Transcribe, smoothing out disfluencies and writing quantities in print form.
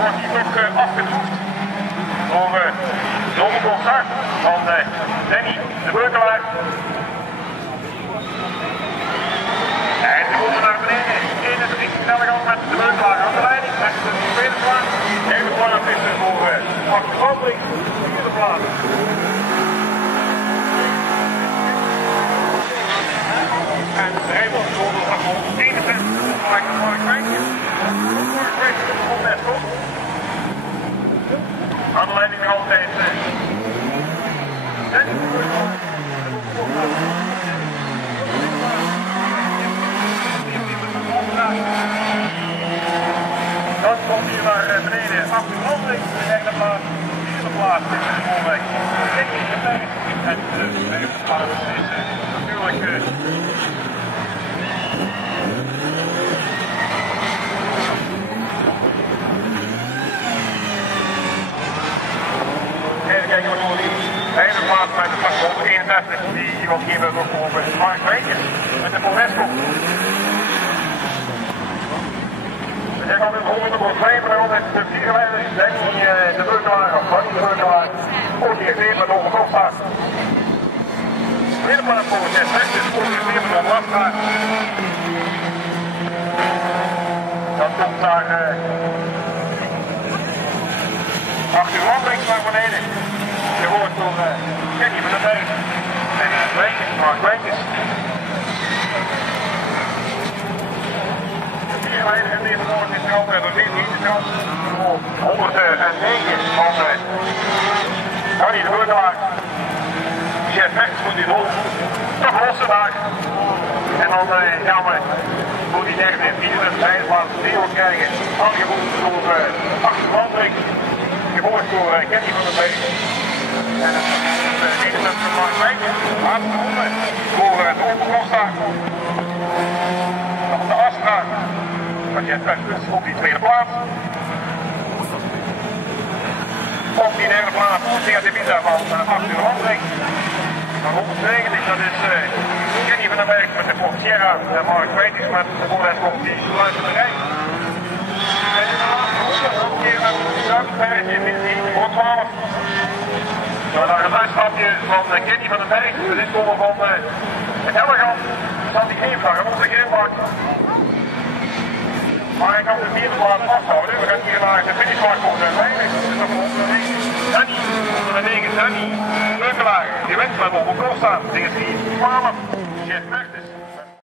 wordt die ook afgedroefd door de ondergrondstart van Danny de Beukelaar. En ze moeten naar beneden in het richtingsnelgang met de Beukelaar aan de leiding. Met de tweede plaats. De hele plaats is er voor Max Brandring, de vierde plaats. En de rijder door de 861 Mark Wijntjes. Mark Wijntjes komt best op. Aan de leiding nog altijd dan komt hier naar beneden achter Brandring, de derde plaats, de vierde plaats is de voorweg. En de vijfde plaats is natuurlijk kijken wat we zien. De hele plaats met de pak 161 die wat hier weer voor Mark Wijntjes met de Polesco. Er komt een 100 op 2, maar altijd de vier leiders. Danny de Beukelaar of Danny de Beukelaar. OTG met overkop staat. Tweede plaats voor 6 OTG met overafstraat. Dan komt daar Arthur Landrink naar beneden. Je hoort door Kenny van der Berg. En Wijntjes, Mark Wijntjes. De vier leiders in deze woord is er altijd door 14 kant. 109 van Danny de Beukelaar. Chef rechts moet die rol. Toch lossen daar. En dan gaan we voor die derde en vierde rijplaats deel krijgen. Aangeboden door Arthur Landrink. Gevolgd door Kenny van der Berg. En het ene met Mark Wijntjes. Laatste ronde voor de ondergrondstart. Dan de Astra. Dat je dus op die tweede plaats. Op die derde plaats Seat Ibiza van Arthur Landrink. Dan 190, dat is Kenny van der Berg met de Ford Sierra. En Mark Wijntjes met de Ford komt die sluitende rij. En de laatste keer met Zuidberg in de voor 12. Nou, daar een uitstapje van Kenny van den Berg. Dat is komen van het Hellegan. Zal die geen vragen, onze grindbak. Maar hij kan de vierde plaats vasthouden. We gaan hier naar de finishmark voor zijn weinig. Dus dat komt Danny, onder de 9 Danny Beukelaar. Die wint met op de staan. Tegen 12. Chef Mertens.